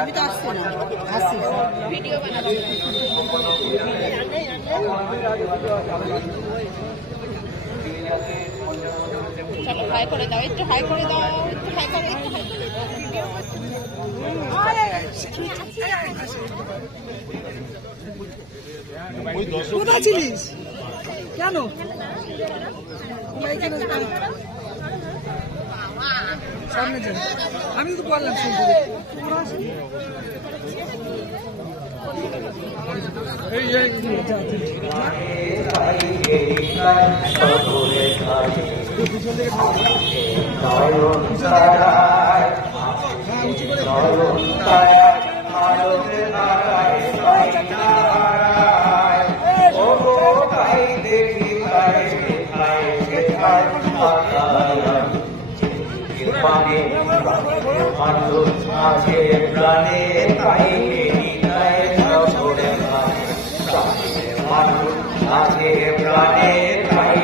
আমি তো আসছি না, ভিডিও বানাবো। চলো হাই করে দাও, একটু হাই করে দাও, একটু হাই করে, একটু হাই করে দাও। কোথায় ছিলিস? কেন সামনে যান? আমি তো বললাম প্রাণে তাই প্রাণে তাই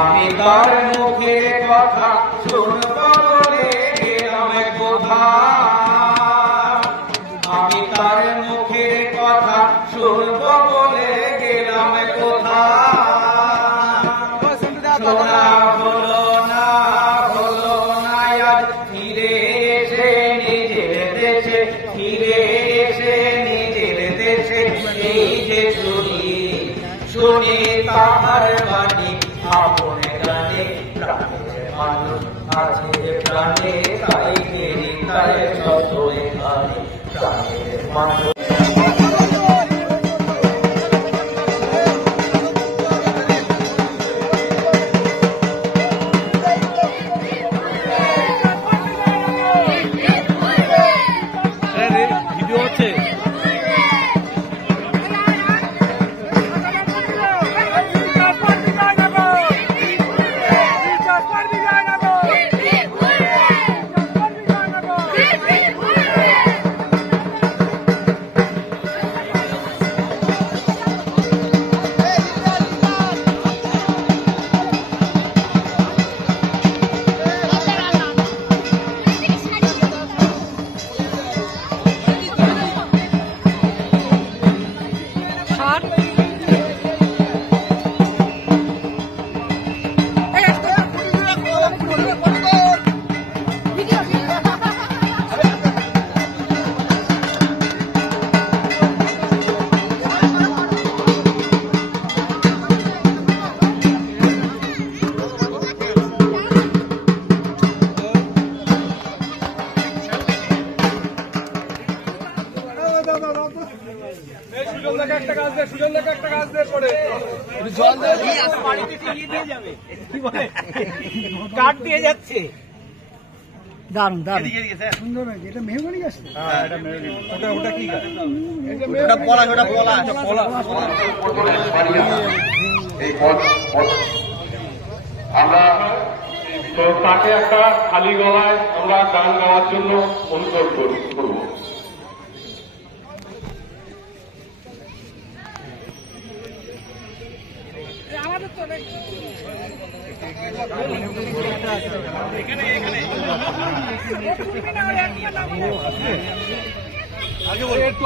আমি তার মুখে কথা শুনব বলে গেলাম কোথা, আমি তার মুখে কথা শুনব বলে গেলাম কোথা। শোনা হলো না আজ ফিরে এসে নিজের দেশে, ফিরে এসে নিজের দেশে এই যে শুনি তাহার বাণী আপনে গানে প্রাণের মানুষ আছে প্রাণে তাই ফেরি তাই শত এখানে প্রাণের মানুষ। কাঠ দিয়ে যাচ্ছে দারুন দারুন সুন্দর হয়েছে। এটা মেহগনি গাছ, ওটা কি গাছ? ওটা পলাশ, ওটা পলাশ। আমরা তো তাকে একটা খালি গলায় আমরা গান গাওয়ার জন্য অনুরোধ করব। আগে একটু